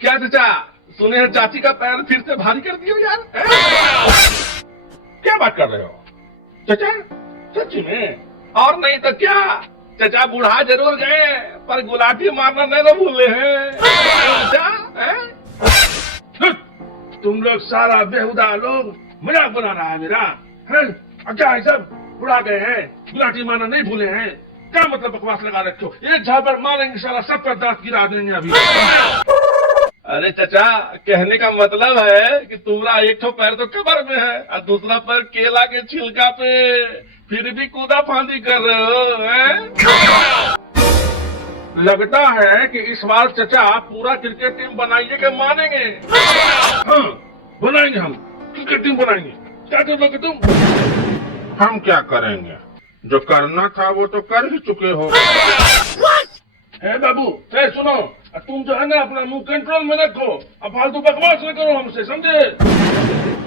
क्या चाचा, सुने हैं चाची का पैर फिर से भारी कर दिया यार? क्या बात कर रहे हो चाचा? सच में? और नहीं तो क्या, चाचा बूढ़ा जरूर गए पर गुलाटी मारना नहीं ना भूले हैं चाचा। तुम लोग सारा बेहुदा लोग मजाक बना रहा है मेरा, है? क्या है सब बुढ़ा गए हैं, गुलाटी मारना नहीं भूले हैं? क्या मतलब बकवास लगा रखे हो? एक झापड़ मारेंगे सारा सब पर दांत गिरा देंगे अभी। अरे चाचा, कहने का मतलब है कि तुम्हारा एक तो पैर तो कब्र में है और दूसरा पैर केला के छिलका पे, फिर भी कूदा फांदी कर रहे हो, हैं? लगता है कि इस बार चाचा पूरा क्रिकेट टीम बनाइए के मानेंगे। हाँ, बनाएंगे, हम क्रिकेट टीम बनाएंगे। क्या करोगे तुम? हम क्या करेंगे, जो करना था वो तो कर ही चुके हो। है बाबू, सुनो, तुम जो है ना अपना मुंह कंट्रोल में रखो, अब फालतू बकवास न करो हमसे, समझे?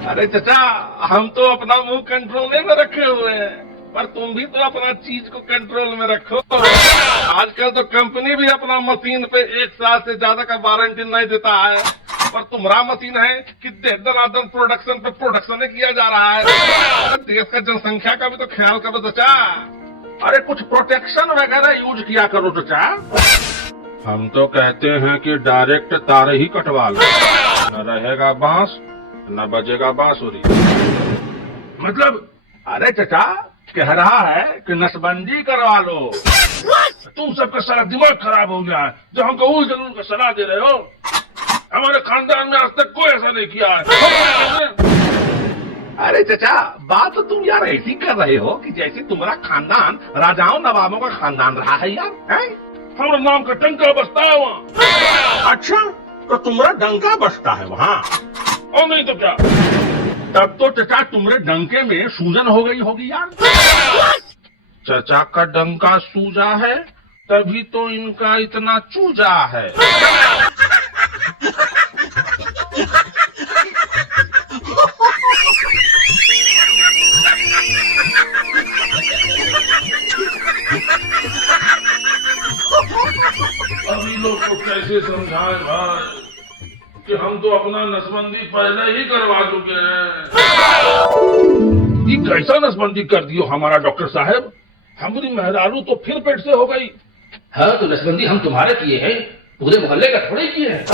अरे चाचा, हम तो अपना मुंह कंट्रोल में रखे हुए हैं, पर तुम भी तो अपना चीज को कंट्रोल में रखो। आजकल तो कंपनी भी अपना मशीन पे 1 साल से ज्यादा का वारंटी नहीं देता है, पर तुम्हारा मशीन है कि दनादन प्रोडक्शन पे प्रोडक्शन किया जा रहा है। देश का जनसंख्या का भी तो ख्याल करो चाचा। अरे कुछ प्रोटेक्शन वगैरह यूज किया करो चाचा। हम तो कहते हैं कि डायरेक्ट तारे ही कटवा लो, न रहेगा बांस न बजेगा बांसुरी। मतलब? अरे चाचा कह रहा है कि नसबंदी करवा लो। तुम सबका सारा दिमाग खराब हो गया है जो हमको उस जरूर का सलाह दे रहे हो। हमारे खानदान में आज तक कोई ऐसा नहीं किया है। अरे चाचा, बात तो तुम यार ऐसी कर रहे हो कि जैसे तुम्हारा खानदान राजाओं नवाबों का खानदान रहा है यार, है? हमारा नाम का डंका बसता है वहाँ। अच्छा, तो तुम्हारा डंका बसता है वहाँ? और नहीं तो क्या? तब तो चाचा तुम्हारे डंके में सूजन हो गई होगी यार। चाचा का डंका सूजा है तभी तो इनका इतना चूजा है। अभी लोग को कैसे समझाएं भाई कि हम तो अपना नसबंदी पहले ही करवा चुके हैं। ये कैसा नसबंदी कर दियो हमारा डॉक्टर साहब? हमारी मेहरारू तो फिर पेट से हो गई। हाँ, तो नसबंदी हम तुम्हारे किए हैं, पूरे मोहल्ले का थोड़े किए हैं।